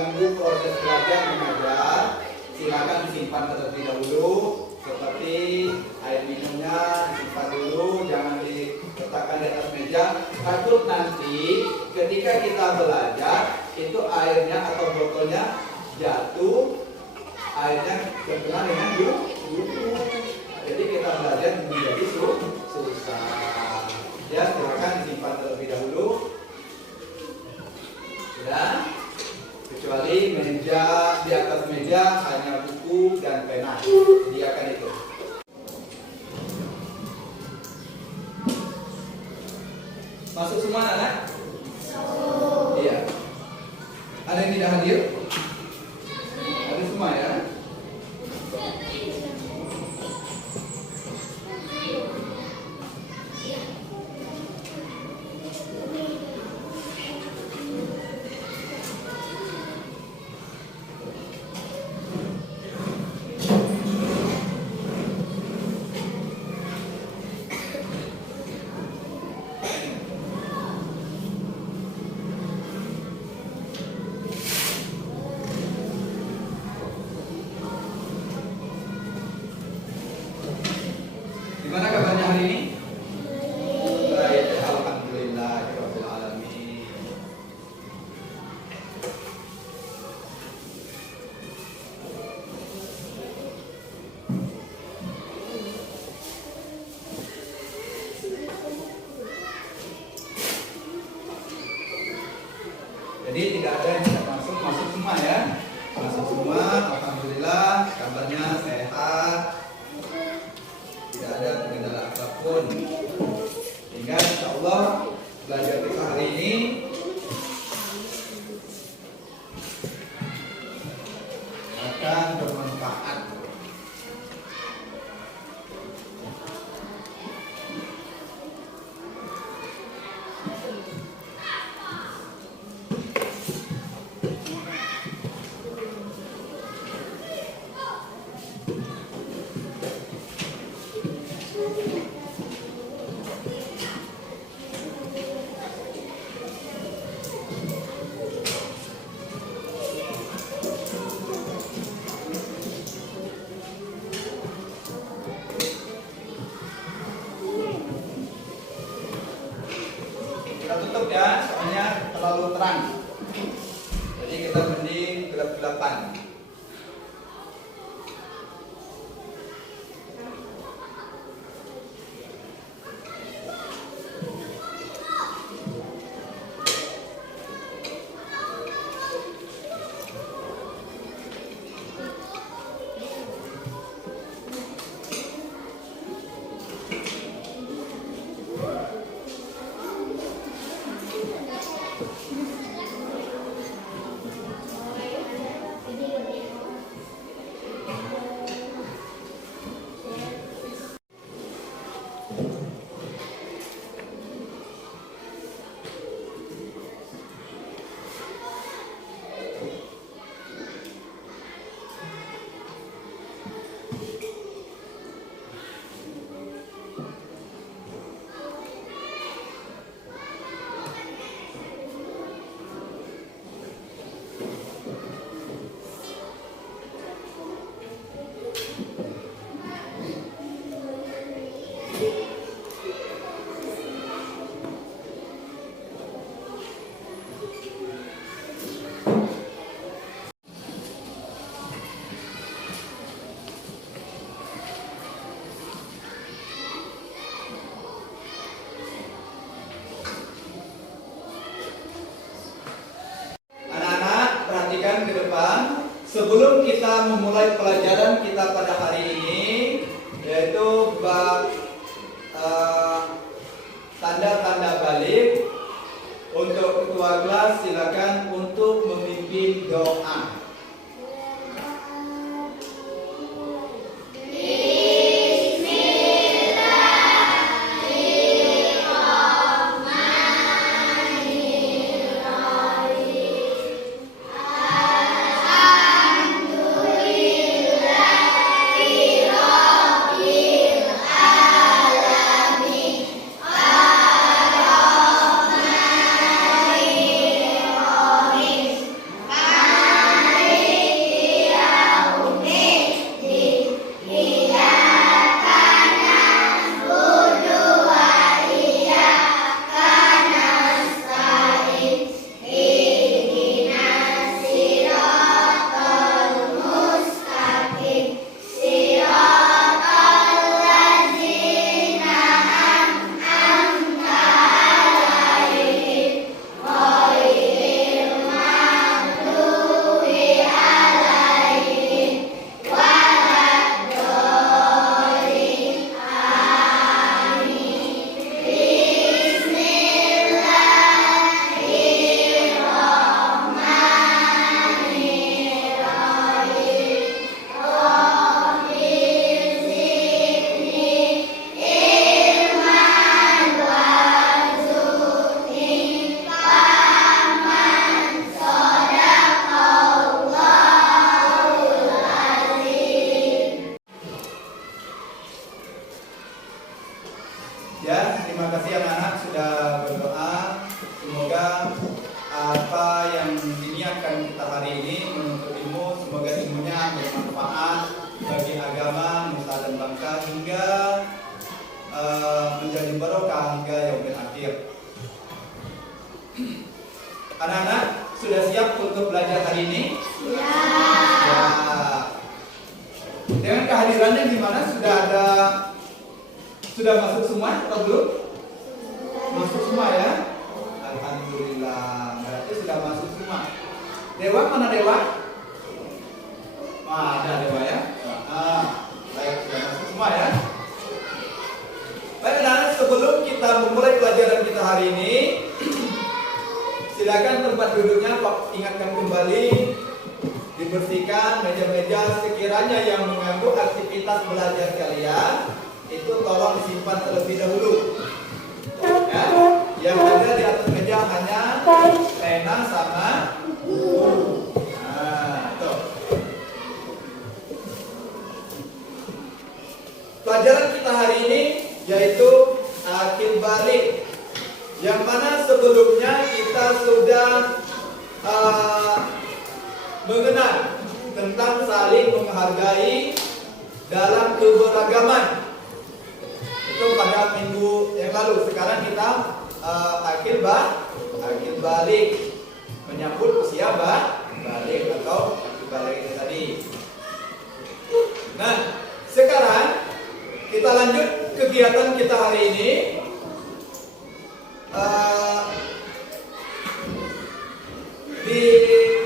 mengganggu proses belajar mengajar, silakan disimpan terlebih dahulu. Seperti air minumnya disimpan dulu, jangan diletakkan di atas meja. Takut nanti ketika kita belajar itu airnya atau botolnya jatuh, airnya terkena dengan buku. Jadi kita belajar menjadi susah. Ya, silakan disimpan terlebih dahulu. Ya, kecuali meja, di atas meja hanya buku dan pena, sediakan itu. Masuk semua anak? Iya. Ada yang tidak hadir? Ada semua ya? Gimana kabarnya hari ini? Baik, alhamdulillah, rabbil alamin. Jadi tidak ada yang tidak masuk semua ya. Masuk semua, alhamdulillah, kabarnya sehat. Tidak ada kendala apapun, sehingga insya Allah belajar kita hari ini akan bermanfaat. Kita tutup ya, soalnya terlalu terang. Jadi kita mending gelap-gelapan. Ke depan, sebelum kita memulai pelajaran kita pada hari ini, yaitu bab tanda-tanda balik. Untuk ketua kelas silakan untuk memimpin doa. Amin. agama, nusa dan bangsa hingga menjadi barokah hingga yaumil akhir. Anak-anak sudah siap untuk belajar hari ini? Ya. Dengan kehadirannya gimana? Sudah masuk semua atau belum? Masuk semua ya? Alhamdulillah, berarti sudah masuk semua. Dewa, mana Dewa? Ada Dewa ya? Baik, sudah masuk semua ya? Baik anak-anak, sebelum kita memulai pelajaran kita hari ini, silakan tempat duduknya ingatkan kembali, dibersihkan meja-meja, sekiranya yang mengganggu aktivitas belajar kalian itu tolong disimpan terlebih dahulu. Ya, yang ada di atas meja hanya pena sama buku. Tuh. Pelajaran kita hari ini yaitu akil balik, yang mana sebelumnya kita sudah mengenal tentang saling menghargai dalam keberagaman. Itu pada minggu yang lalu. Sekarang kita akil balik, menyambut usia balik atau akil balik itu tadi. Nah, sekarang kita lanjut kegiatan kita hari ini. Di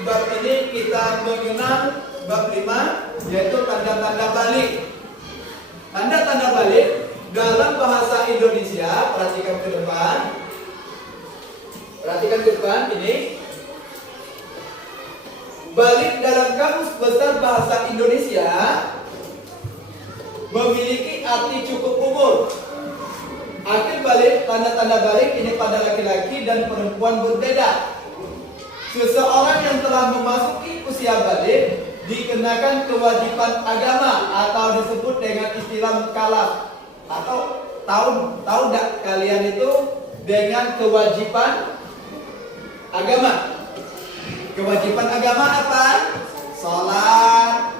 bab ini kita mengenal bab 5, yaitu tanda-tanda balik. Tanda-tanda balik dalam bahasa Indonesia, perhatikan ke depan. Perhatikan ke depan ini. Balik dalam Kamus Besar Bahasa Indonesia memiliki arti cukup umum. Arti balik, tanda-tanda balik ini pada laki-laki dan perempuan berbeda. Seseorang yang telah memasuki usia balik dikenakan kewajiban agama atau disebut dengan istilah mukallaf. Atau tahu enggak kalian itu dengan kewajiban agama? Kewajiban agama apa? Salat,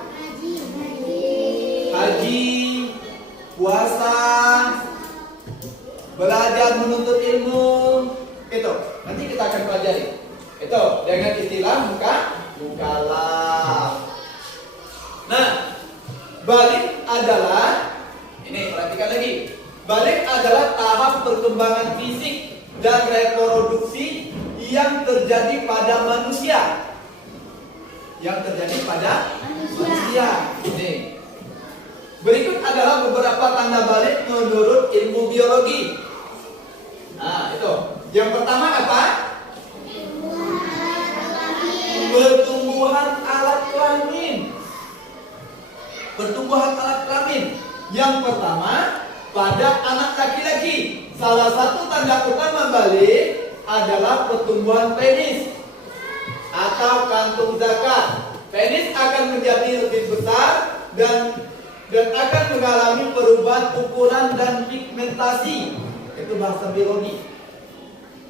haji, puasa, belajar menuntut ilmu. Itu nanti kita akan pelajari. Itu dengan istilah mukallaf. Nah, balik adalah, ini perhatikan lagi. Balik adalah tahap perkembangan fisik dan reproduksi yang terjadi pada manusia. Yang terjadi pada manusia. Ini. Berikut adalah beberapa tanda balik menurut ilmu biologi. Nah, itu. Yang pertama apa? Pertumbuhan alat kelamin. Pertumbuhan alat kelamin. Yang pertama pada anak laki-laki. Salah satu tanda utama balik adalah pertumbuhan penis atau kantung zakat. Penis akan menjadi lebih besar dan akan mengalami perubahan ukuran dan pigmentasi. Itu bahasa biologi.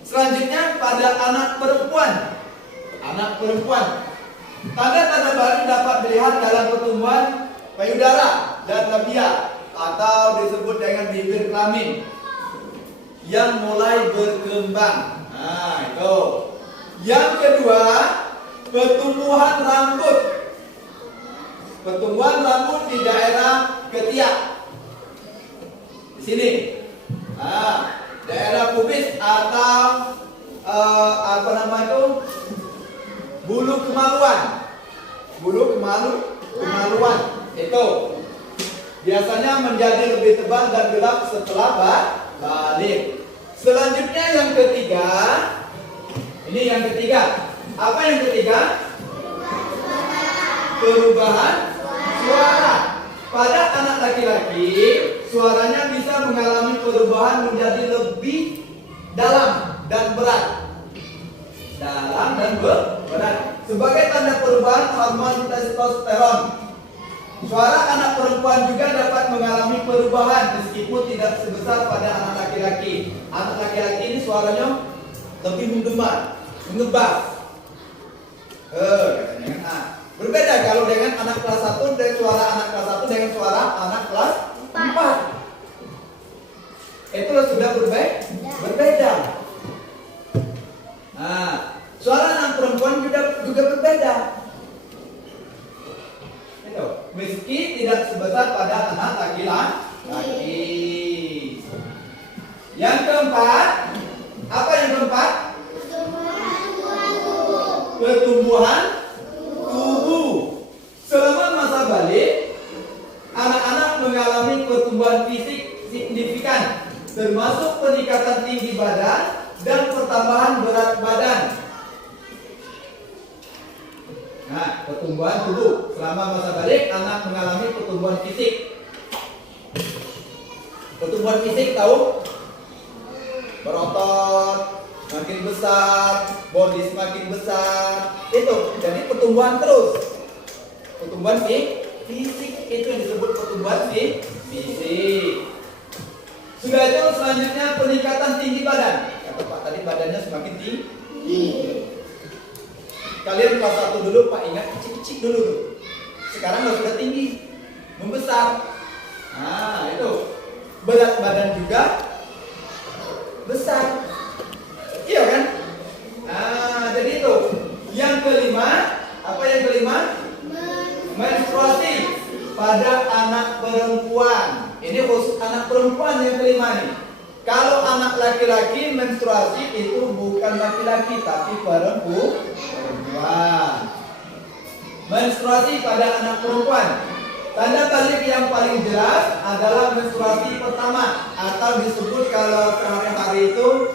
Selanjutnya pada anak perempuan. Anak perempuan. Tanda-tanda balik dapat dilihat dalam pertumbuhan payudara dan labia atau disebut dengan bibir kelamin yang mulai berkembang. Nah, itu. Yang kedua, pertumbuhan rambut. Pertumbuhan rambut di daerah ketiak. Di sini. Nah, daerah pubis atau apa nama itu? Bulu kemaluan. Bulu kemaluan. Itu biasanya menjadi lebih tebal dan gelap setelah balik. Selanjutnya yang ketiga. Ini yang ketiga. Apa yang ketiga? Perubahan suara. Pada anak laki-laki, suaranya bisa mengalami perubahan menjadi lebih dalam dan berat. Dalam dan berat. Sebagai tanda perubahan hormon testosteron. Suara anak perempuan juga dapat mengalami perubahan meskipun tidak sebesar pada anak laki-laki. Anak laki-laki ini suaranya lebih menggema, mengebas. Katanya kan. Berbeda kalau dengan anak kelas 1 dan suara anak kelas 1 dengan suara anak kelas 4. Itu sudah berbeda. Nah, suara anak perempuan juga berbeda. Itu, meski tidak sebesar pada anak laki-laki. Yang keempat, apa yang keempat? Pertumbuhan tubuh. Selama masa balik, anak-anak mengalami pertumbuhan fisik signifikan, termasuk peningkatan tinggi badan dan pertambahan berat badan. Nah, pertumbuhan tubuh. Selama masa balik, anak mengalami pertumbuhan fisik. Pertumbuhan fisik tahu? Berotot, makin besar, body semakin besar. Itu, jadi pertumbuhan terus. Pertumbuhan fisik itu yang disebut pertumbuhan fisik. Sudah itu selanjutnya peningkatan tinggi badan. Kata Pak tadi badannya semakin tinggi. Kalian kelas 1 dulu Pak ingat kecil-kecil dulu. Sekarang sudah tinggi, membesar. Nah itu berat badan juga besar. Iya kan? Nah jadi itu. Yang kelima, apa yang kelima? Menstruasi pada anak perempuan. Ini khusus anak perempuan yang kelima nih. Kalau anak laki-laki menstruasi itu bukan laki-laki tapi perempuan. Menstruasi pada anak perempuan. Tanda balik yang paling jelas adalah menstruasi pertama atau disebut kalau sehari-hari itu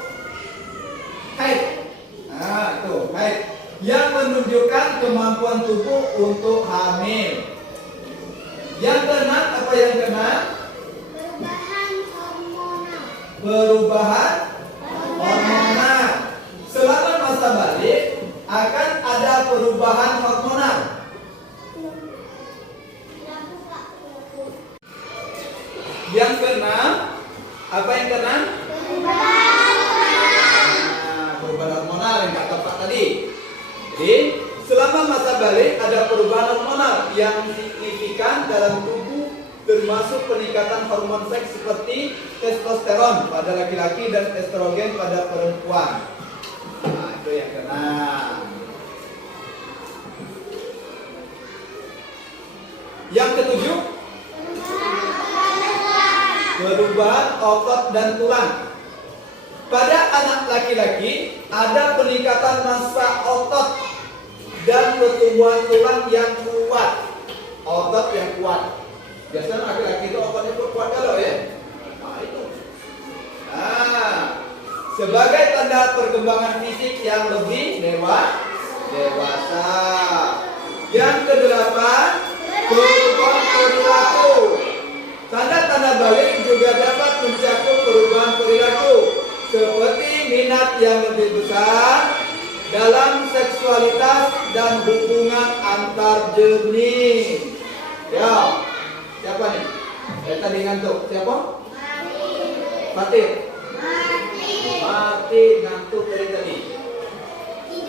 haid. Nah, itu haid yang menunjukkan kemampuan tubuh untuk hamil. Yang keenam, apa yang keenam? Perubahan hormonal. Selama masa balik akan ada perubahan hormonal. Yang keenam, apa yang keenam? Perubahan hormonal yang kata Pak tadi. Jadi selama masa balik ada perubahan hormonal yang signifikan dalam tubuh, termasuk peningkatan hormon seks seperti testosteron pada laki-laki dan estrogen pada perempuan. Nah, itu yang keenam. Yang ketujuh, perubahan otot dan tulang. Pada anak laki-laki ada peningkatan massa otot dan pertumbuhan tulang yang kuat. Otot yang kuat. Biasanya laki-laki itu ototnya kuat kalau ya. Nah itu. Nah, sebagai tanda perkembangan fisik yang lebih dewasa. Yang kedelapan, perubahan perilaku. Tanda-tanda balik juga dapat mencakup perubahan perilaku seperti minat yang lebih besar dalam seksualitas dan hubungan antar jenis. Ya, siapa nih? Tadi ngantuk. Siapa? Fatir. Mati ngantuk dari tadi.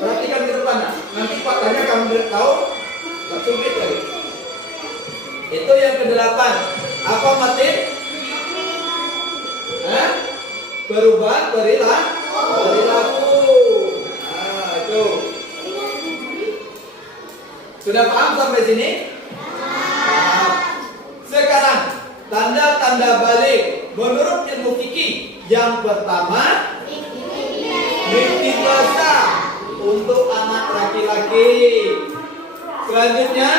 Perhatikan ke depan. Nanti Pak tanya kamu tahu, tak sulit lagi. Itu yang kedelapan. Apa Mati? Perubahan perilaku. Nah, itu. Sudah paham sampai sini? Sekarang tanda-tanda balik menurut ilmu fikih. Yang pertama, mimpi basah untuk anak laki-laki. Selanjutnya,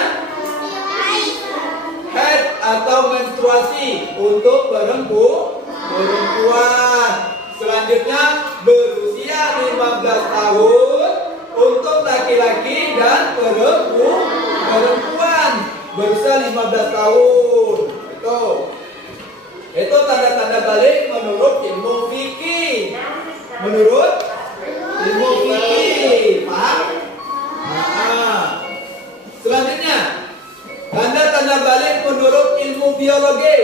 haid atau menstruasi untuk perempuan. Selanjutnya, berusia 15 tahun untuk laki-laki dan perempuan. Berusia 15 tahun. Itu tanda-tanda balik menurut ilmu fikih. Menurut ilmu fikih, paham? Nah, selanjutnya, tanda-tanda balik menurut ilmu biologi.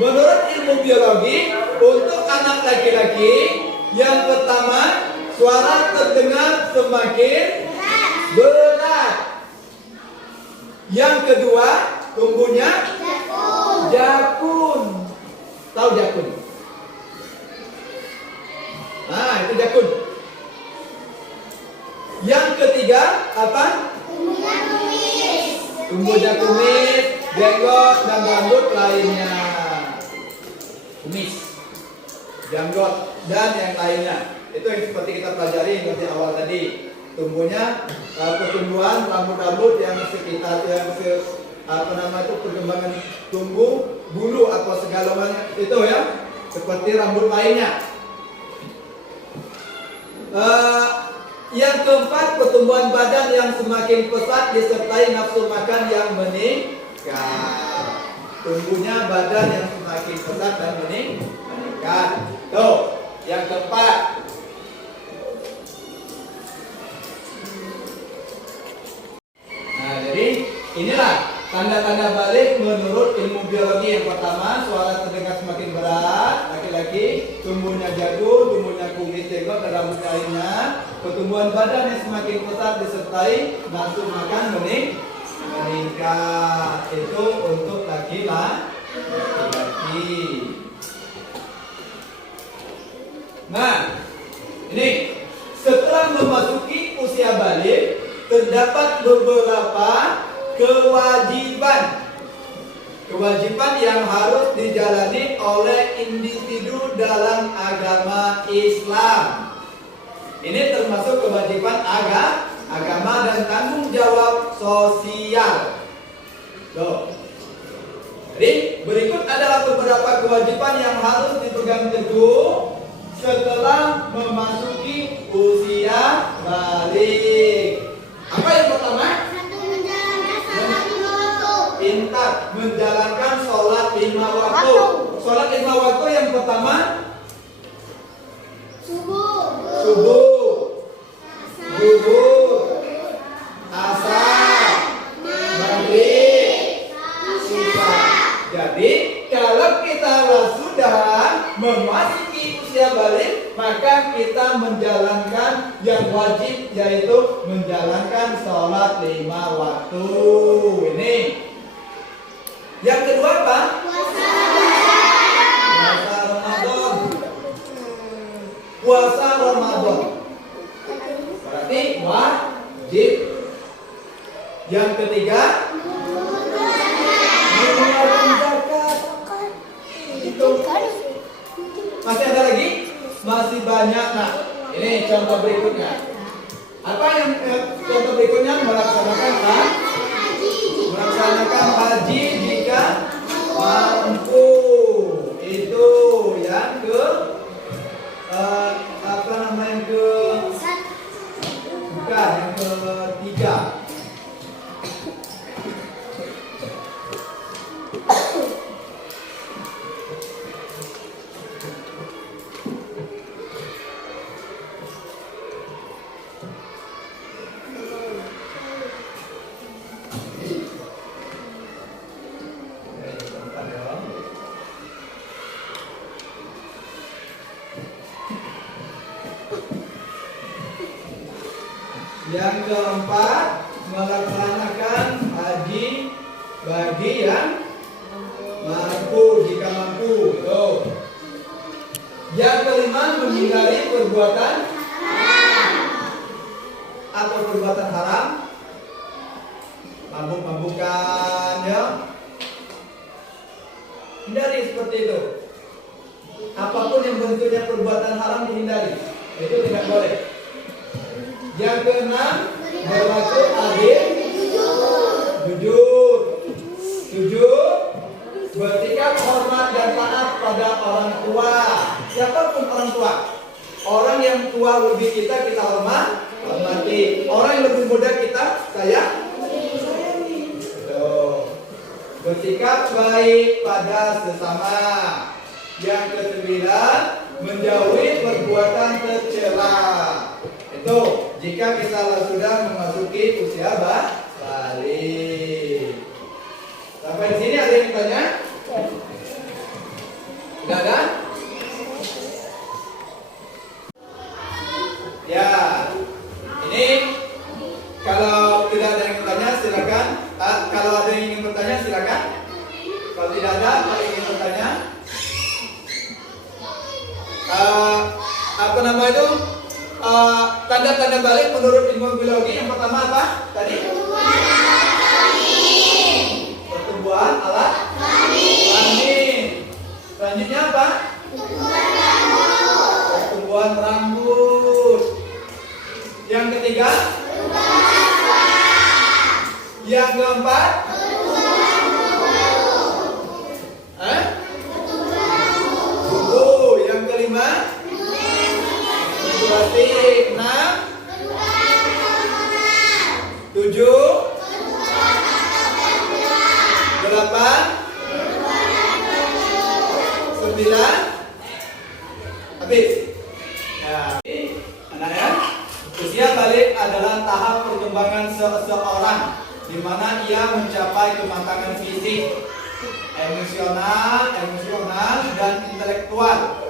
Menurut ilmu biologi, untuk anak laki-laki, yang pertama, suara terdengar semakin berat. Yang kedua, tumbuhnya jakun. Tahu jakun? Nah, itu jakun. Yang ketiga, apa? Tumbuhnya kumis, jenggot, dan rambut lainnya. Kumis, jenggot, dan yang lainnya. Itu yang seperti kita pelajari di awal tadi. Tumbuhnya pertumbuhan rambut-rambut yang sekitar perkembangan tumbuh bulu atau segala macam itu ya, seperti rambut lainnya. Yang keempat, pertumbuhan badan yang semakin pesat disertai nafsu makan yang meningkat. Tumbuhnya badan yang semakin pesat dan meningkat. Tuh, yang keempat. Nah, jadi inilah tanda-tanda balik menurut ilmu biologi. Yang pertama, suara terdengar semakin berat, laki-laki, tumbuhnya jagung, tumbuhnya kumis, jenggot, dan rambut lainnya. Pertumbuhan badan yang semakin pesat disertai nafsu makan meningkat. Itu untuk laki-laki. Nah, ini setelah memasuki usia balik, terdapat beberapa kewajiban yang harus dijalani oleh individu dalam agama Islam. Ini termasuk kewajiban agama dan tanggung jawab sosial. Loh. Jadi berikut adalah beberapa kewajiban yang harus dipegang teguh setelah memasuki usia balik. Apa yang pertama? Pintar, menjalankan sholat 5 waktu. Sholat 5 waktu yang pertama subuh, zuhur, asar, maghrib, isya. Jadi kalau kita sudah memasuki usia balik, maka kita menjalankan yang wajib, yaitu menjalankan sholat 5 waktu. Ini. Yang kedua apa? Puasa Ramadan. Puasa Ramadan. Berarti wajib. Yang ketiga, mengeluarkan zakat. Itu. Masih ada lagi? Masih banyak. Nah, ini contoh berikutnya. Apa yang contoh berikutnya? Melaksanakan haji jika mampu. Itu yang yang ketiga. Yang keempat, melaksanakan haji bagi yang mampu jika mampu. Tuh. Yang kelima, menghindari perbuatan haram atau perbuatan haram, mabuk-mabukan, ya. Hindari seperti itu. Apapun yang bentuknya perbuatan haram dihindari. Itu tidak boleh. Yang keenam, berlaku adil, jujur, bersikap hormat dan taat pada orang tua. Siapapun orang tua. Orang yang tua lebih kita hormati. Orang yang lebih muda kita sayangi. Bersikap baik pada sesama. Yang kesembilan, menjauhi perbuatan tercela. Itu jika kita sudah memasuki usia balik. Sampai di sini ada yang tanya? Tidak ada? Ya, ini kalau tidak ada yang tanya silakan. Kalau ada yang ingin bertanya silakan. Kalau tidak ada, kalau ingin bertanya, apa nama itu? Tanda-tanda balik menurut ilmu biologi yang pertama apa? Tadi? Pertumbuhan alat kelamin. Selanjutnya apa? Pertumbuhan rambut. Yang ketiga? Yang keempat? Tubuh. Yang kelima? Berarti 6, 7, 8, 9, habis. Ya, anaknya, usia balik adalah tahap perkembangan seseorang di mana ia mencapai kematangan fisik, emosional, dan intelektual.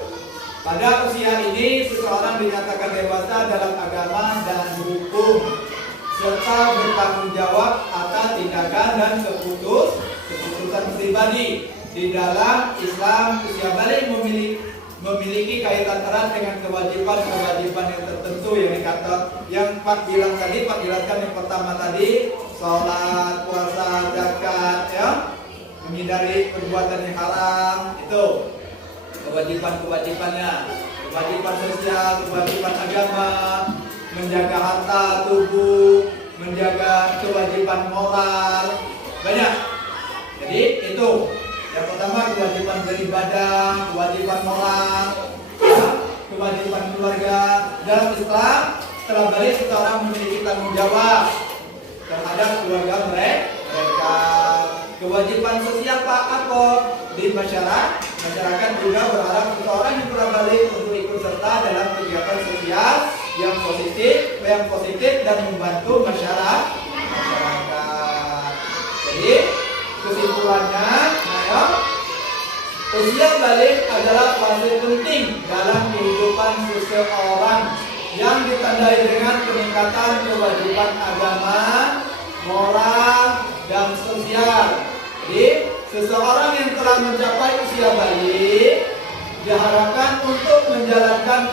Pada usia ini, seseorang dinyatakan dewasa dalam agama dan hukum, serta bertanggung jawab atas tindakan dan keputusan pribadi. Di dalam Islam, usia balik memiliki kaitan erat dengan kewajiban-kewajiban yang tertentu yang Pak bilang tadi. Pak jelaskan yang pertama tadi, sholat, puasa, zakat, ya, menghindari perbuatan yang haram, itu kewajiban-kewajibannya, kewajiban sosial, kewajiban agama, menjaga harta, tubuh, menjaga kewajiban moral, banyak. Jadi itu yang pertama, kewajiban beribadah, kewajiban moral, ya, kewajiban keluarga. Dalam Islam, setelah balik seseorang memiliki tanggung jawab terhadap keluarga mereka. Kewajiban sosial Pak apa di masyarakat juga berharap seseorang yang telah balik untuk ikut serta dalam kegiatan sosial yang positif dan membantu masyarakat. Jadi kesimpulannya, usia balik adalah fase penting dalam kehidupan seseorang yang ditandai dengan peningkatan kewajiban agama, moral, dan sosial. Jadi, seseorang yang telah mencapai usia balik diharapkan untuk menjalankan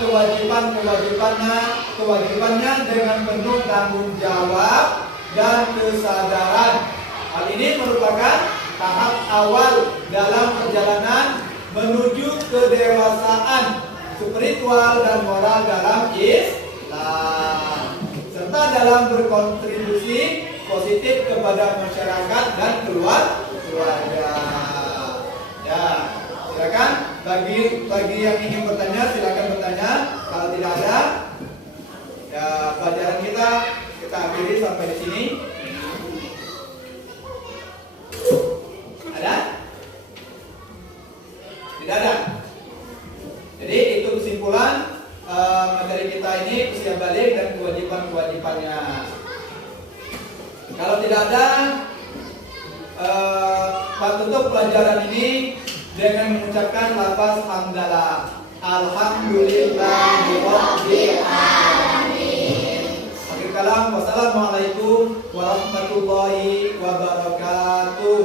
kewajibannya dengan penuh tanggung jawab dan kesadaran. Hal ini merupakan tahap awal dalam perjalanan menuju kedewasaan spiritual dan moral dalam Islam, serta dalam berkontribusi positif kepada masyarakat dan keluarga. Ya, silakan bagi yang ingin bertanya silakan bertanya. Kalau tidak ada, ya pelajaran kita akhiri sampai di sini. Ada? Tidak ada. Jadi itu kesimpulan materi kita ini, usia balik dan kewajiban-kewajibannya. Kalau tidak ada, tutup pelajaran ini dengan mengucapkan lafaz hamdalah. Alhamdulillahirabbil alamin. Akhir kalam, wassalamualaikum warahmatullahi wabarakatuh.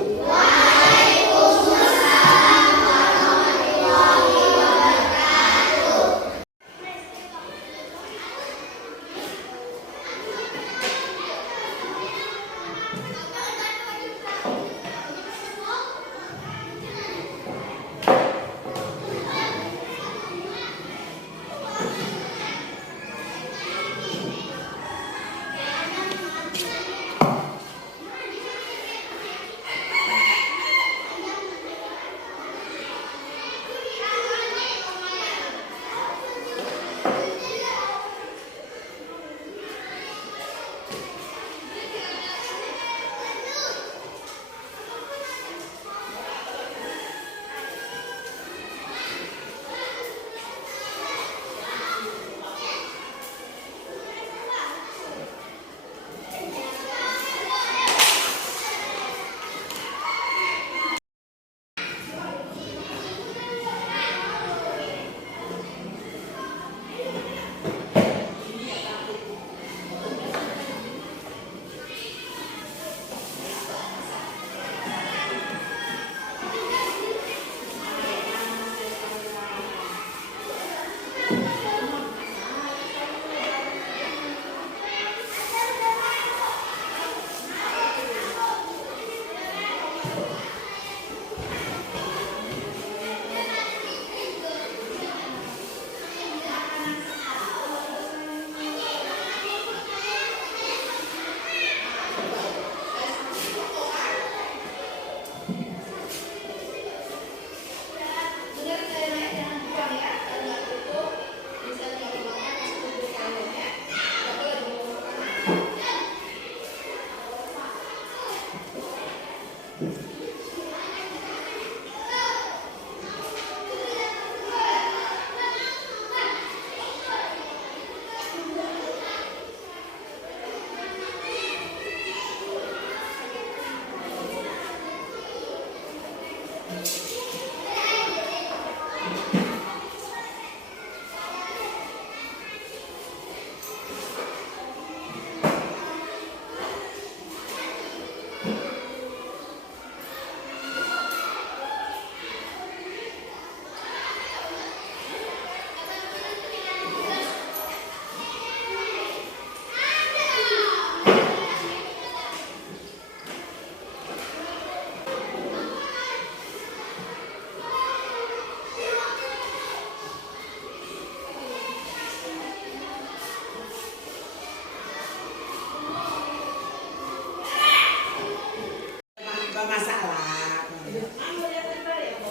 Masalah.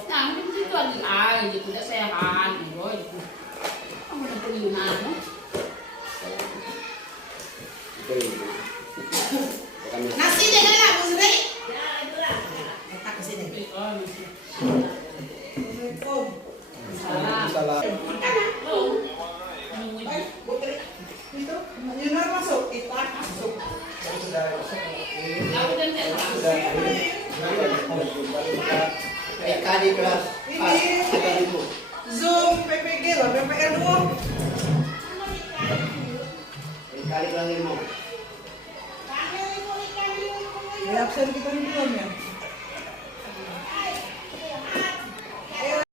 Nah, itu lagi air, gitu, udah sehat, gitu. Kamu udah penyunan, no? Nasi dengan apa sih? Letak ke sini. Oh, masih. Assalamualaikum. Salah. Salah. Oh. Baik, putri. Itu, Yunar masuk. Kita masuk. Aku dan Tela. Kali kelas Ini Zoom PPG loh, PPL dulu. kali kelas 5. Di absen kita belum ya?